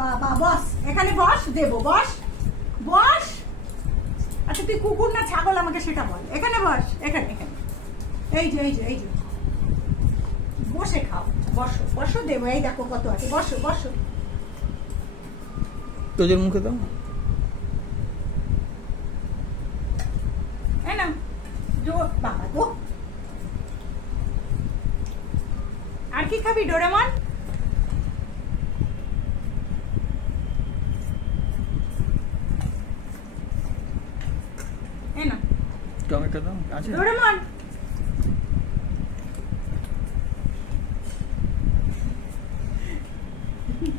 বাবা বস এখানে বস দেবো বস বস। আচ্ছা তুই কুকুর না ছাগল আমাকে সেটা বল। এখানে বস এখানে এখানে। এই যে এই যে এই যে। বসে খাও বসো বসো দেবো এই দেখো কত আছে বসো বসো। তোজোর মুখে দাও। বাবা গো আর কি খাবি ডোরেমন? এই না টমেটো দাও আছে? ডোরেমন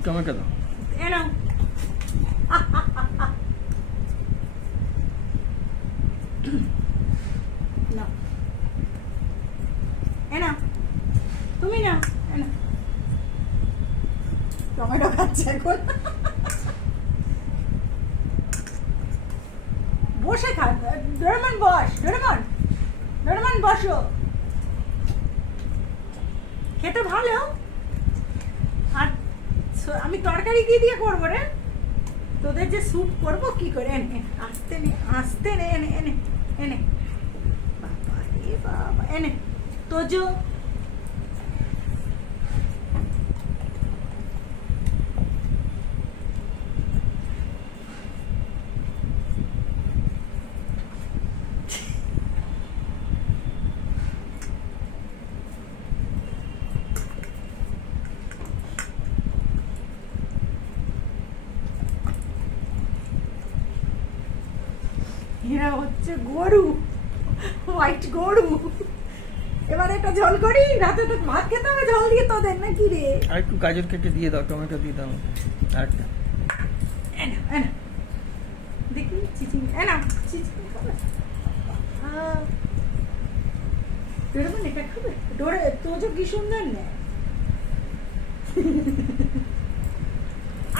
টমেটো দাও। এই নাও। নাও। এই নাও। তুমি না টমেটো খাচ্ছে এখন। বসে খা, ডোরেমন বস, ডোরেমন ডোরেমন বসো। খেতে ভালো? আর আমি তরকারি কি দিয়ে করব রে? তোদের যে স্যুপ করব কি করে? এনে আসতে নে, আস্তে নে, এনে এনে এনে। বাবা, এনে, তোজো। এরা হচ্ছে গরু হোয়াইট গরু। এবার একটা জল করি রাতে তো ভাত খেতে হবে জল দিয়ে তোদের নাকি রে? আর একটু গাজর কেটে দিয়ে দাও টমেটো দিয়ে দাও এনা দেখি চিচিং এনা চিচিং ডোরেমন এটা খাবে? ডোরে তোজো কি সুন্দর নেয়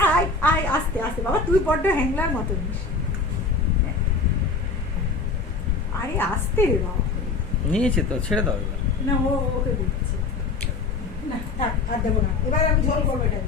আয় আয় আস্তে আস্তে বাবা তুই বড্ড হ্যাংলার মতো নিস আরে আস্তে নিয়েছে তো ছেড়ে দাও এবার। না ও ওকে দিচ্ছে। না থাক আর দেবো না। এবার আমি ঝোল করব এটা।